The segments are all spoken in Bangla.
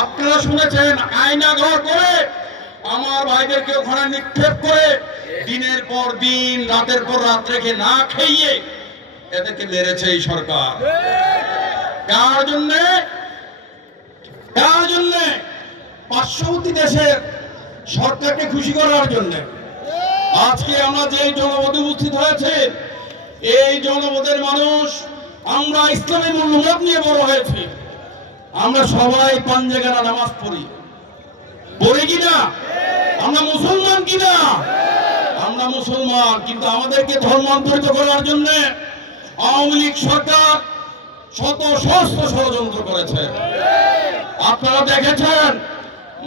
আপনারা শুনেছেন আয়না ঘর করে আমার ভাইদেরকে ওখানে নিক্ষেপ করে দিনের পর দিন রাতের পর রাত রেখে না খেয়ে এদেরকে মেরেছে এই সরকার। কার জন্যে? কার জন্যে? পার্শ্ববর্তী দেশের সরকারকে খুশি করার জন্য। আজকে আমরা যে জনপদে উপস্থিত হয়েছে, এই জনপদের মানুষ আমরা ইসলামী মূল্যবোধ নিয়ে বড় হয়েছি। আমরা সবাই পাঞ্জেগানা নামাজ পড়ি, পড়ি কিনা? আমরা মুসলমান কিনা? আমরা মুসলমান, কিন্তু আমাদেরকে ধর্মান্তরিত করার জন্য আওয়ামী লীগ সরকার শত সহস্র ষড়যন্ত্র করেছে। আপনারা দেখেছেন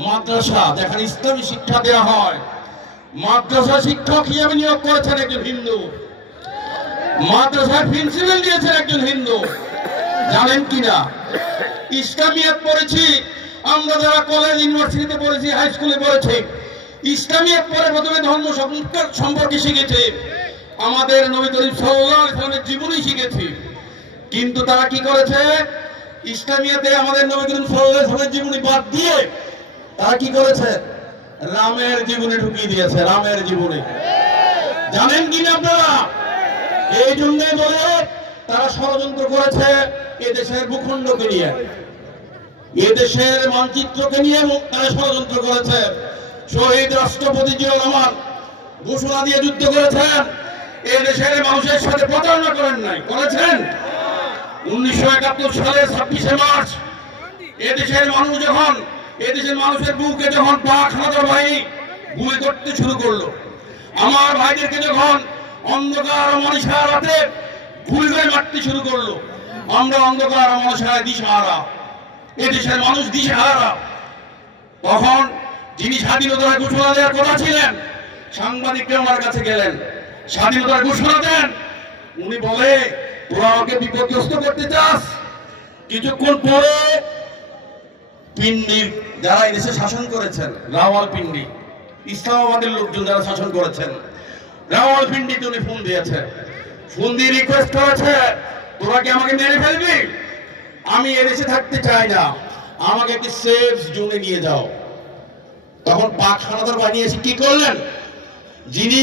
মাদ্রাসা যেখানে ইসলামী শিক্ষা দেওয়া হয়, মাদ্রাসা শিক্ষক হিসেবে নিয়োগ করেছেন একজন হিন্দু, মাদ্রাসার প্রিন্সিপাল দিয়েছেন একজন হিন্দু। জানেন কিনা? ইসলামিয়াত পড়েছি আমরা, যারা কলেজ ইউনিভার্সিটিতে পড়েছি, হাই স্কুলে পড়েছি, ইসলামিয়াত পরে প্রথমে ধর্ম সংস্কার সম্পর্কে শিখেছি, আমাদের নবী করিম সাল্লাল্লাহু আলাইহি ওয়াসাল্লামের জীবনী শিখেছি। কিন্তু তারা কি করেছে? ইসলামিয়াতে আমাদের নবী করিম সাল্লাল্লাহু আলাইহি ওয়াসাল্লামের জীবনী বাদ দিয়ে তারা কি করেছে? রামের জীবনে ঢুকিয়ে দিয়েছে, রামের জীবনে। জানেন কিনা আপনারা? এই জন্যই বলে তারা ষড়যন্ত্র করেছে এদেশের ভূখণ্ডকে নিয়ে, এদেশের মানচিত্রকে নিয়ে তারা ষড়যন্ত্র করেছে। শহীদ রাষ্ট্রপতি জিয়াউর রহমান ঘোষণা দিয়ে যুদ্ধ করেছেন, এদেশের মানুষের সাথে প্রতারণা করেন নাই, করেছেন? 1971 সালের 26শে মার্চ এদেশের মানুষ যখন, এদেশের মানুষের বুকে যখন পাক হানাদার বাহিনী গুলি করতে শুরু করলো, আমার ভাইদেরকে যখন অন্ধকার মনীষা রাতে গুলি করে মারতে শুরু করলো, আমরা অন্ধকার মনীষায় দিশাহারা, এদেশের মানুষ দিশাহারা। তখন যিনি স্বাধীনতার ঘোষণা দেওয়ার কথা ছিলেন, সাংবাদিকরা আমার কাছে গেলেন, স্বাধীনতার ঘোষণা দেন। উনি বলে, তোরা আমাকে বিপর্যস্ত করতে চাস? কিছুক্ষণ পরে পিন্ডির যারা এদেশে শাসন করেছেন, রাওয়ালপিন্ডি, ইসলামাবাদের লোকজন যারা শাসন করেছেন, রাওয়ালপিন্ডিতে উনি ফোন দিয়েছে, ফোন দিয়ে রিকোয়েস্ট করেছে, তোরা কি আমাকে মেরে ফেলবি? আমি এদেশে থাকতে চাই না, আমাকে একটি সেফ জোনে নিয়ে যাও। তখন পাক হানাদার বাহিনী এসে কি করলেন? যিনি